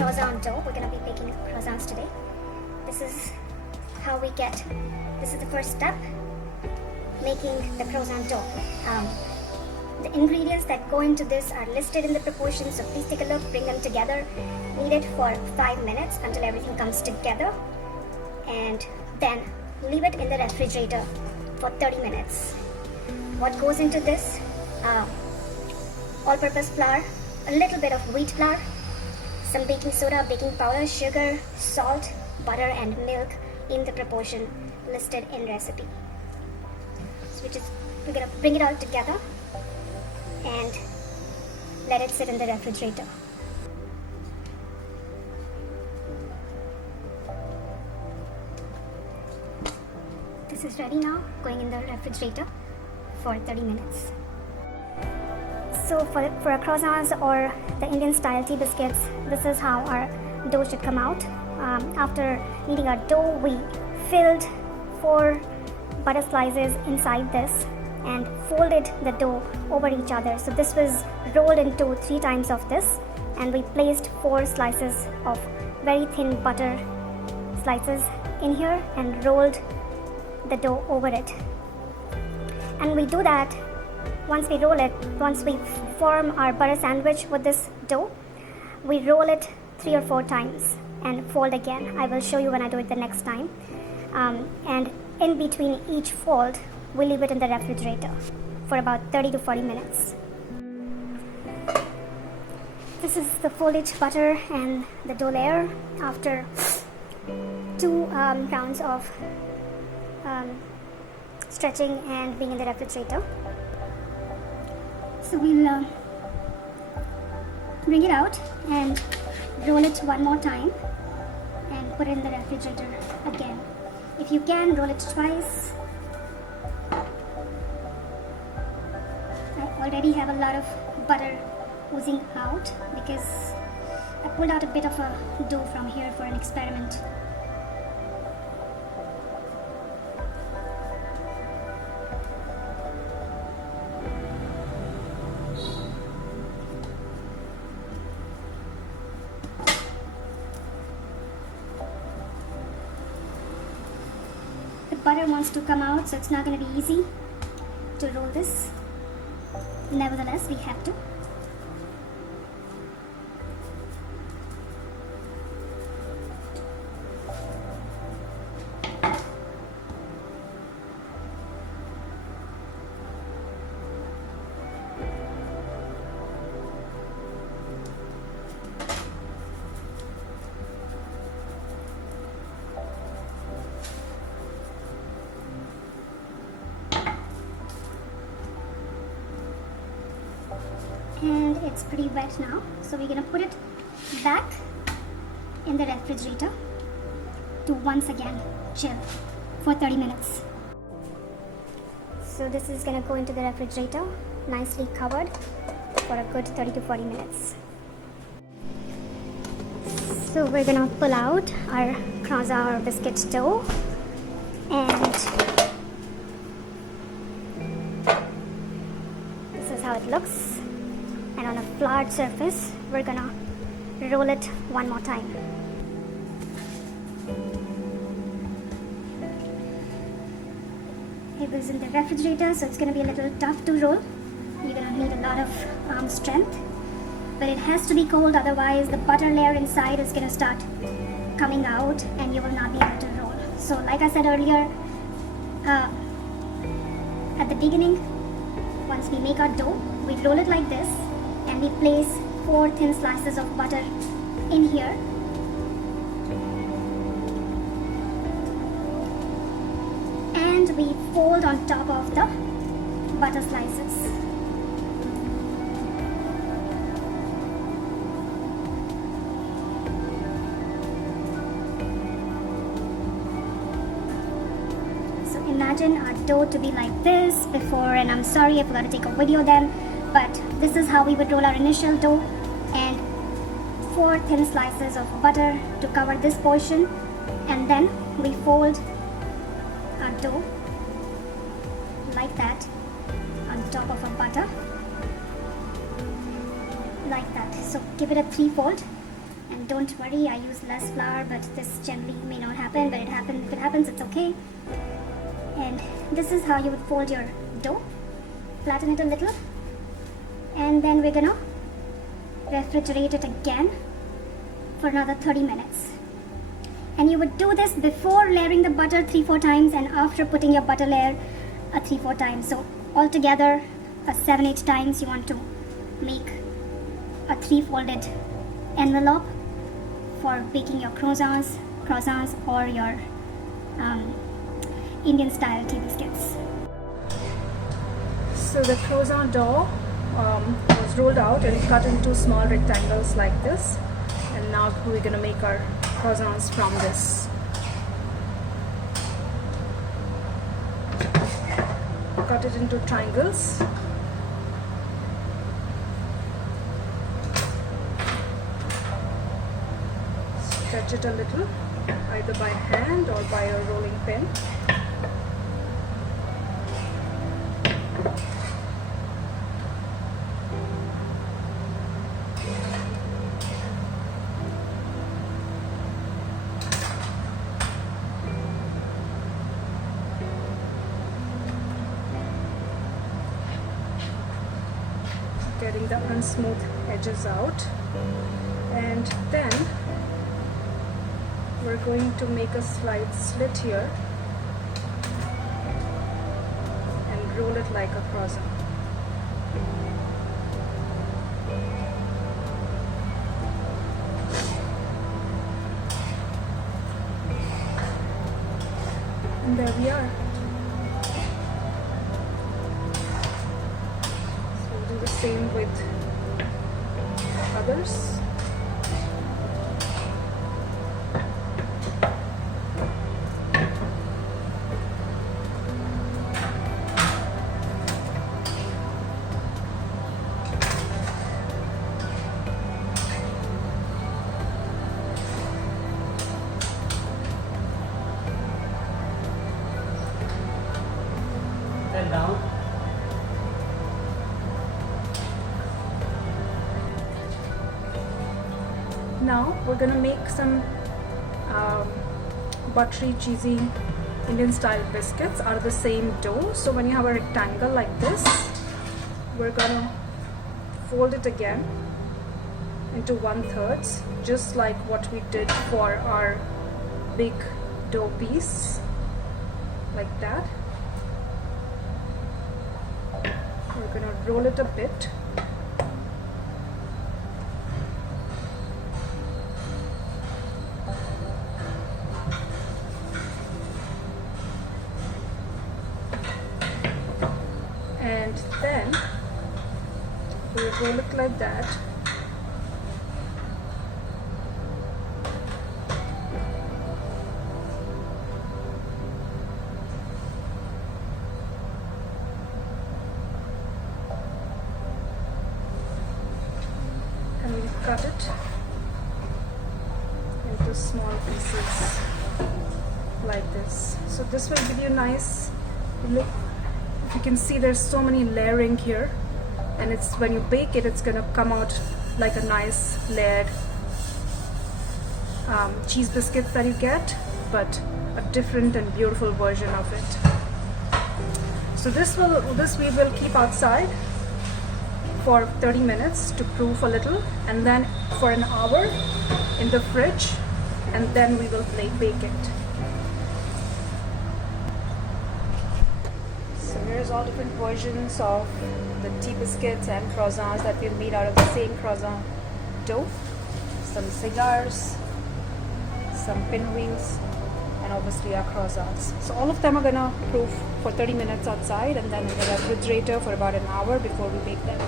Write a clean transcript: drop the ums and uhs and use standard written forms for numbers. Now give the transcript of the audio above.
croissant dough. We're going to be baking croissants today. This is how we get, this is the first step, making the croissant dough. The ingredients that go into this are listed in the proportions, so please take a look, bring them together. Knead it for 5 minutes until everything comes together, and then leave it in the refrigerator for 30 minutes. What goes into this? All-purpose flour, a little bit of wheat flour, some baking soda, baking powder, sugar, salt, butter and milk in the proportion listed in recipe. So we're going to bring it all together and let it sit in the refrigerator. This is ready now, going in the refrigerator for 30 minutes. So for our croissants or the Indian style tea biscuits, this is how our dough should come out. After kneading our dough, we filled 4 butter slices inside this and folded the dough over each other. So this was rolled into 3 times of this, and we placed 4 slices of very thin butter slices in here and rolled the dough over it. And we do that once we roll it, once we form our butter sandwich with this dough, we roll it 3 or 4 times and fold again. I will show you when I do it the next time. And in between each fold, we leave it in the refrigerator for about 30 to 40 minutes. This is the folded butter and the dough layer after 2 rounds of stretching and being in the refrigerator. So we'll bring it out and roll it one more time and put it in the refrigerator again. If you can, roll it twice. I already have a lot of butter oozing out because I pulled out a bit of a dough from here for an experiment. Butter wants to come out, so it's not going to be easy to roll this. Nevertheless, we have to. And it's pretty wet now, so we're going to put it back in the refrigerator to once again chill for 30 minutes. So this is going to go into the refrigerator, nicely covered, for a good 30 to 40 minutes. So we're going to pull out our croissant or biscuit dough, and this is how it looks. And on a flat surface, we're gonna roll it one more time. It was in the refrigerator, so it's gonna be a little tough to roll. You're gonna need a lot of strength, but it has to be cold, otherwise the butter layer inside is gonna start coming out and you will not be able to roll. So like I said earlier, at the beginning, once we make our dough, we roll it like this, and we place 4 thin slices of butter in here. And we fold on top of the butter slices. So imagine our dough to be like this before, and I'm sorry I forgot to take a video then. But this is how we would roll our initial dough, and 4 thin slices of butter to cover this portion, and then we fold our dough like that on top of our butter, like that. So give it a 3-fold And don't worry, I use less flour, but this generally may not happen, but if it happens, it's okay. And this is how you would fold your dough. Flatten it a little, and then we're gonna refrigerate it again for another 30 minutes. And you would do this before layering the butter 3-4 times and after putting your butter layer 3-4 times. So altogether 7-8 times you want to make a 3-folded envelope for baking your croissants or your Indian style tea biscuits. So the croissant dough was rolled out and cut into small rectangles like this, and now we're gonna make our croissants from this. Cut it into triangles. Stretch it a little, either by hand or by a rolling pin. Getting the unsmooth edges out, and then we're going to make a slight slit here and roll it like a croissant. And there we are. Same with others. Then down. Now we're gonna make some buttery, cheesy Indian style biscuits out of the same dough. So when you have a rectangle like this, we're gonna fold it again into 1/3, just like what we did for our big dough piece, like that. We're gonna roll it a bit. And then we roll it like that. And we cut it into small pieces like this. So this will give you a nice look. You can see there's so many layering here, and it's when you bake it, it's gonna come out like a nice layered cheese biscuits that you get, but a different and beautiful version of it. So this we will keep outside for 30 minutes to proof a little, and then for an hour in the fridge, and then we will bake it. Here's all different versions of the tea biscuits and croissants that we've made out of the same croissant dough. Some cigars, some pinwheels, and obviously our croissants. So all of them are gonna proof for 30 minutes outside, and then in the refrigerator for about an hour before we bake them.